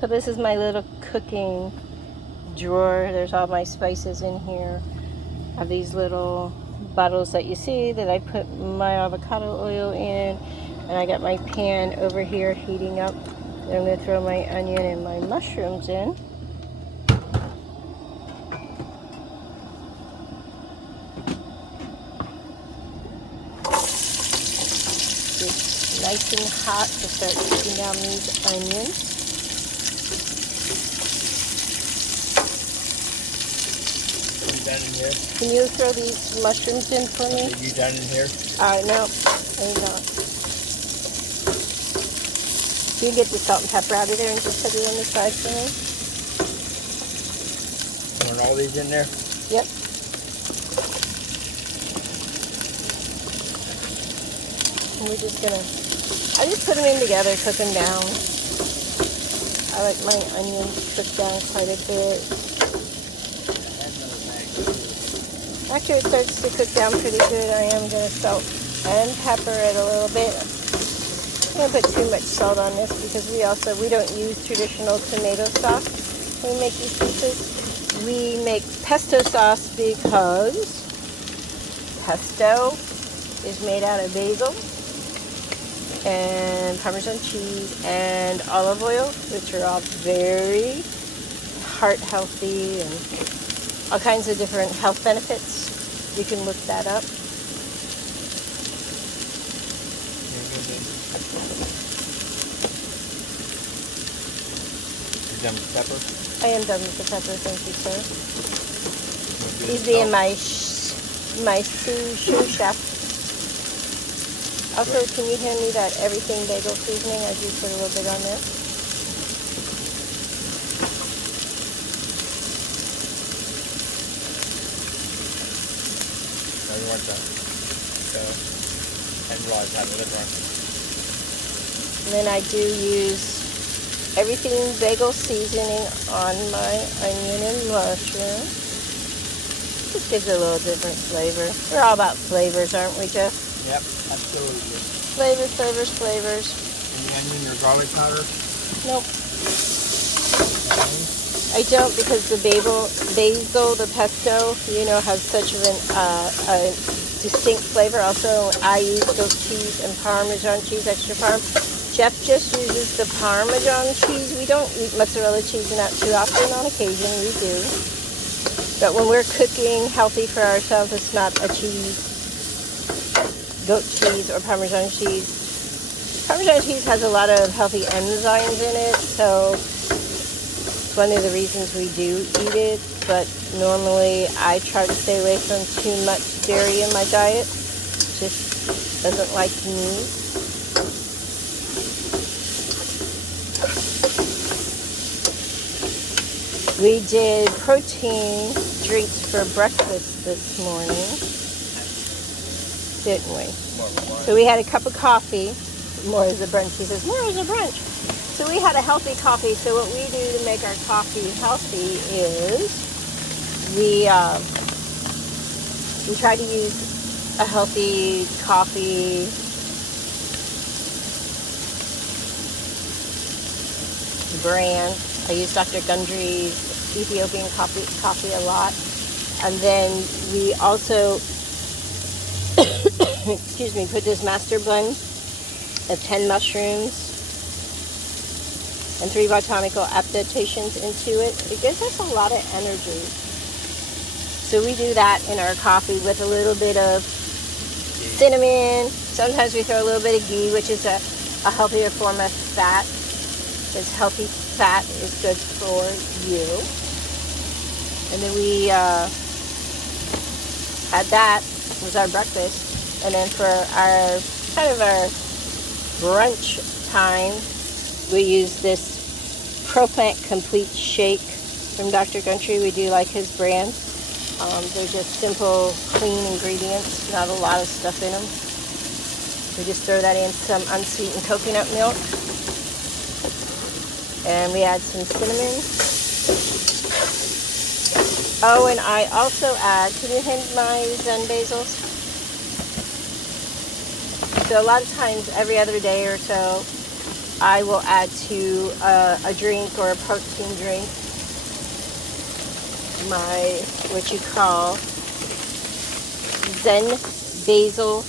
So this is my little cooking drawer. There's all my spices in here. I have these little bottles that you see that I put my avocado oil in, and I got my pan over here heating up. And I'm going to throw my onion and my mushrooms in. It's nice and hot to start cooking down these onions. Done in here? Can you throw these mushrooms in for me? Are you done in here? No, I'm not. You get the salt and pepper out of there and just put it on the side for me? Want all these in there? Yep. And we're just gonna, I just put them in together, cook them down. I like my onions cooked down quite a bit. After it starts to cook down pretty good, I am going to salt and pepper it a little bit. I don't put too much salt on this because we don't use traditional tomato sauce when we make these pizzas. We make pesto sauce because pesto is made out of basil and Parmesan cheese and olive oil, which are all very heart healthy and all kinds of different health benefits. You can look that up. You're done with pepper? I am done with the pepper, thank you, sir. He's being my sous chef. Also, can you hand me that everything bagel seasoning? I do put a little bit on there. You want that? So, I didn't realize how to live on. And then I do use everything bagel seasoning on my onion and mushroom. Just gives it a little different flavor. We're all about flavors, aren't we, Jeff? Yep, absolutely. Flavors, flavors, flavors. Any onion or garlic powder? Nope. I don't, because the basil, the pesto, has such a distinct flavor. Also, I use goat cheese and Parmesan cheese, extra Parm. Jeff just uses the Parmesan cheese. We don't eat mozzarella cheese not too often. On occasion, we do. But when we're cooking healthy for ourselves, it's not a cheese, goat cheese or Parmesan cheese. Parmesan cheese has a lot of healthy enzymes in it, so one of the reasons we do eat it, but normally I try to stay away from too much dairy in my diet. Just doesn't like me. We did protein drinks for breakfast this morning, didn't we? So we had a cup of coffee. More as a brunch. He says, more as a brunch. So we had a healthy coffee. So what we do to make our coffee healthy is we try to use a healthy coffee brand. I use Dr. Gundry's Ethiopian coffee a lot. And then we also, excuse me, put this master blend of 10 mushrooms and 3 botanical adaptations into it. It gives us a lot of energy. So we do that in our coffee with a little bit of cinnamon. Sometimes we throw a little bit of ghee, which is a healthier form of fat. Because healthy fat is good for you. And then we had that was our breakfast. And then for our kind of our brunch time, we use this ProPlant Complete Shake from Dr. Gundry. We do like his brand. They're just simple, clean ingredients, not a lot of stuff in them. We just throw that in some unsweetened coconut milk. And we add some cinnamon. Oh, and I also add, can you hand my Zen basils? So a lot of times, every other day or so, I will add to a drink or a protein drink my, what you call, Zen basil,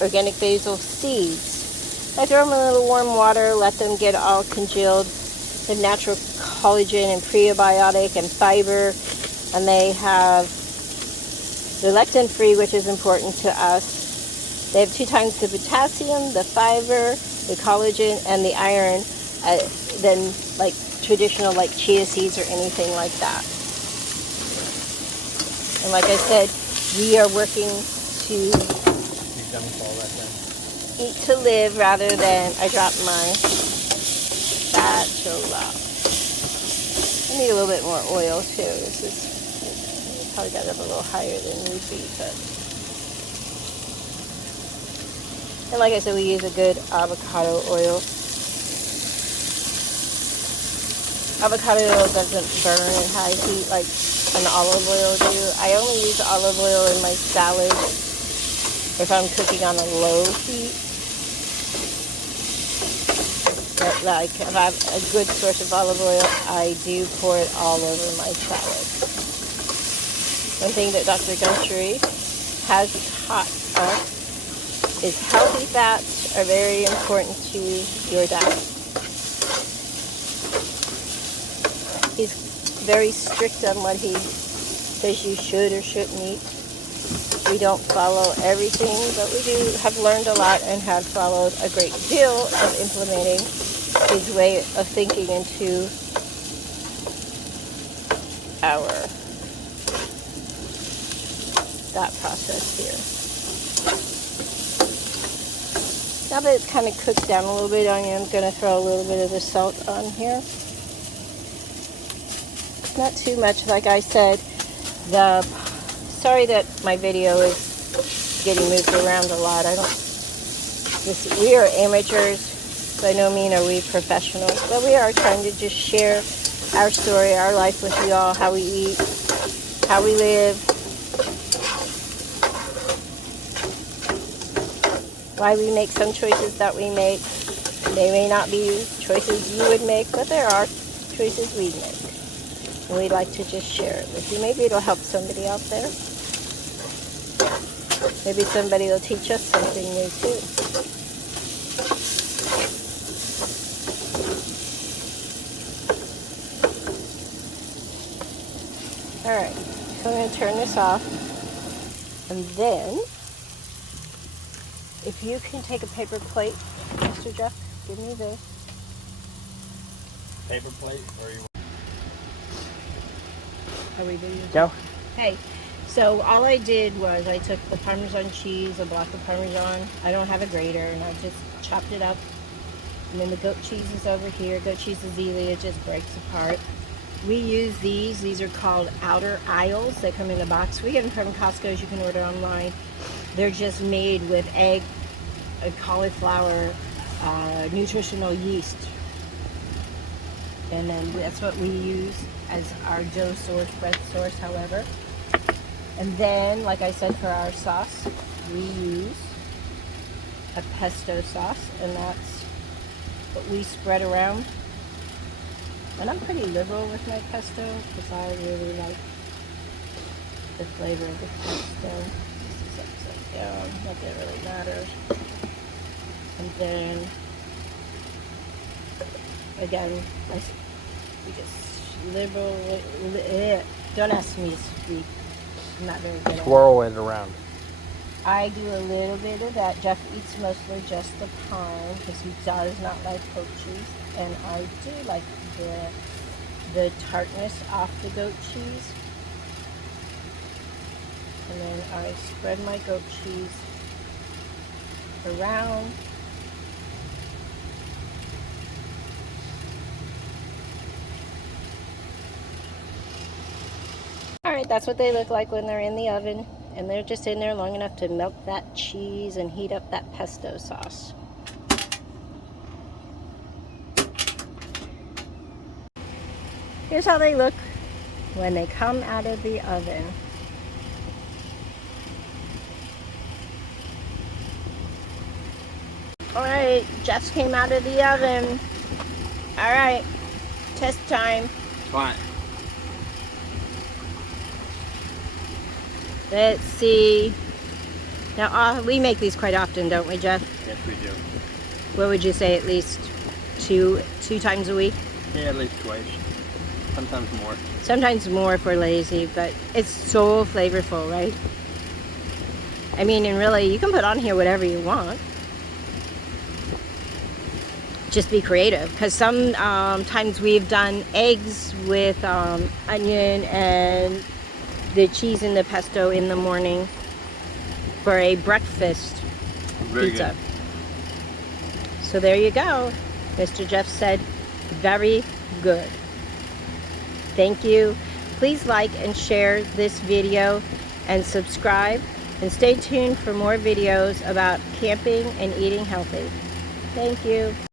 organic basil seeds. I throw them in a little warm water, let them get all congealed. They have natural collagen and prebiotic and fiber, and they're lectin free, which is important to us. They have 2 times the potassium, the fiber, the collagen, and the iron than like traditional like chia seeds or anything like that. And like I said, we are working to eat to live rather than, I dropped my spatula. I need a little bit more oil too. This is probably got it up a little higher than would be, but. And like I said, we use a good avocado oil. Avocado oil doesn't burn at high heat like an olive oil do. I only use olive oil in my salad if I'm cooking on a low heat. But like if I have a good source of olive oil, I do pour it all over my salad. One thing that Dr. Gumtree has taught us is healthy fats are very important to your diet. He's very strict on what he says you should or shouldn't eat. We don't follow everything, but we have learned a lot and have followed a great deal of implementing his way of thinking into our thought process here. Now that it's kind of cooked down a little bit on you, I'm going to throw a little bit of the salt on here. Not too much, like I said. Sorry that my video is getting moved around a lot. We are amateurs. By no means are we professionals, but we are trying to just share our story, our life with you all, how we eat, how we live, why we make some choices that we make. They may not be choices you would make, but there are choices we make. And we'd like to just share it with you. Maybe it'll help somebody out there. Maybe somebody will teach us something new too. Alright, so I'm going to turn this off. And then, if you can take a paper plate, Mr. Jeff, give me this. Paper plate, or you? Are we ready? Go. Hey, so all I did was I took the Parmesan cheese, a block of Parmesan. I don't have a grater, and I just chopped it up. And then the goat cheese is over here. Goat cheese is easy, it just breaks apart. We use these. These are called outer aisles. They come in a box. We get them from Costco's. You can order online. They're just made with egg, cauliflower, nutritional yeast. And then that's what we use as our dough source, bread source, however. And then, like I said, for our sauce, we use a pesto sauce, and that's what we spread around. And I'm pretty liberal with my pesto because I really like the flavor of the pesto. This is upside down, not that it really matters. And then, again, we just liberal. Don't ask me to speak. I'm not very good at it. Swirl it around. I do a little bit of that. Jeff eats mostly just the pine because he does not like goat cheese, and I do like the tartness off the goat cheese. And then I spread my goat cheese around. Alright, that's what they look like when they're in the oven. And they're just in there long enough to melt that cheese and heat up that pesto sauce. Here's how they look when they come out of the oven. All right, Jeff's came out of the oven. All right, test time. Fine. Let's see. Now, we make these quite often, don't we, Jeff? Yes, we do. What would you say, at least two times a week? Yeah, at least twice. Sometimes more. Sometimes more if we're lazy, but it's so flavorful, right? I mean, and really, you can put on here whatever you want. Just be creative, because sometimes we've done eggs with onion and the cheese and the pesto in the morning for a breakfast Very pizza. good. So there you go. Mr. Jeff said, very good. Thank you. Please like and share this video and subscribe, and stay tuned for more videos about camping and eating healthy. Thank you.